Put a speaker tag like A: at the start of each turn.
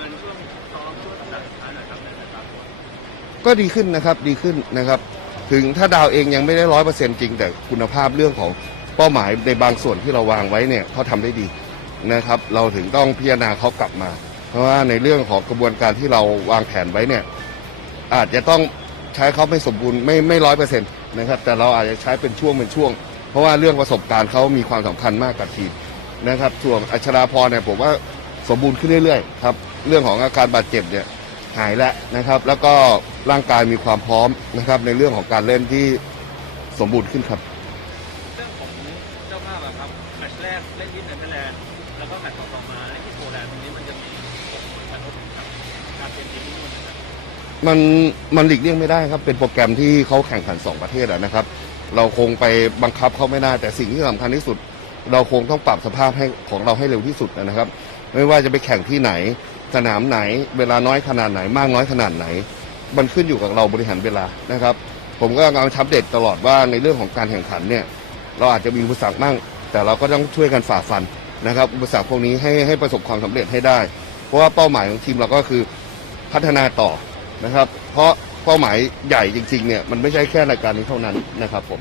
A: มินช่วงซ้อมช่วงสัปดาห์สุดท้ายหน่อยครับในสายตาโค้ช
B: ก็ดีขึ้นนะครับดีขึ้นนะครับ ถึงถ้าดาวเองยังไม่ได้ร้อยเปอร์เซ็นต์จริง แต่คุณภาพเรื่องของเป้าหมายในบางส่วนที่เราวางไว้เนี่ยเขาทำได้ดีนะครับ เราถึงต้องพิจารณาเขากลับมา เพราะว่าในเรื่องของกระบวนการที่เราวางแผนไว้เนี่ย อาจจะต้องใช้เขาไม่สมบูรณ์ไม่ไม่ร้อยเปอร์เซ็นต์นะครับ แต่เราอาจจะใช้เป็นช่วงเป็นช่วง เพราะว่าเรื่องประสบการณ์เขามีความสำคัญมากกับทีมนะครับส่วนอัชราพรเนี่ยผมว่าสมบูรณ์ขึ้นเรื่อยๆครับ เรื่องของอาการบาดเจ็บเนี่ยหายแล้วนะครับ แล้วก็ร่างกายมีความพร้อมนะครับ ในเรื่องของการเล่นที่สมบูรณ์ขึ้นครับ
A: เรื่องของเจ้าภาพอะครับแมตช์แรกเล่นที่เนเธอร์แลนด์แล้วก็แมตช์ต่อๆมาเล่นที่โปแลนด์ตรงนี้มันจะมีผลกระทบกับการเตรียมทีมที่นู่นนะครับ
B: มันมันหลีกเลี่ยงไม่ได้ครับ เป็นโปรแกรมที่เขาแข่งขันสองประเทศอะนะครับ เราคงไปบังคับเขาไม่ได้แต่สิ่งที่สำคัญที่สุด เราคงต้องปรับสภาพให้ของเราให้เร็วที่สุดนะครับ ไม่ว่าจะไปแข่งที่ไหน สนามไหน เวลาน้อยขนาดไหน มากน้อยขนาดไหน มันขึ้นอยู่กับเราบริหารเวลานะครับ ผมก็เอาชับเด็ดตลอดว่าในเรื่องของการแข่งขันเนี่ยเราอาจจะมีอุปสรรคมั่งแต่เราก็ต้องช่วยกันฝ่าฟันนะครับอุปสรรคพวกนี้ให้ให้ประสบความสำเร็จให้ได้ เพราะว่าเป้าหมายของทีมเราก็คือพัฒนาต่อนะครับ เพราะเป้าหมายใหญ่จริงๆเนี่ยมันไม่ใช่แค่รายการนี้เท่านั้นนะครับผม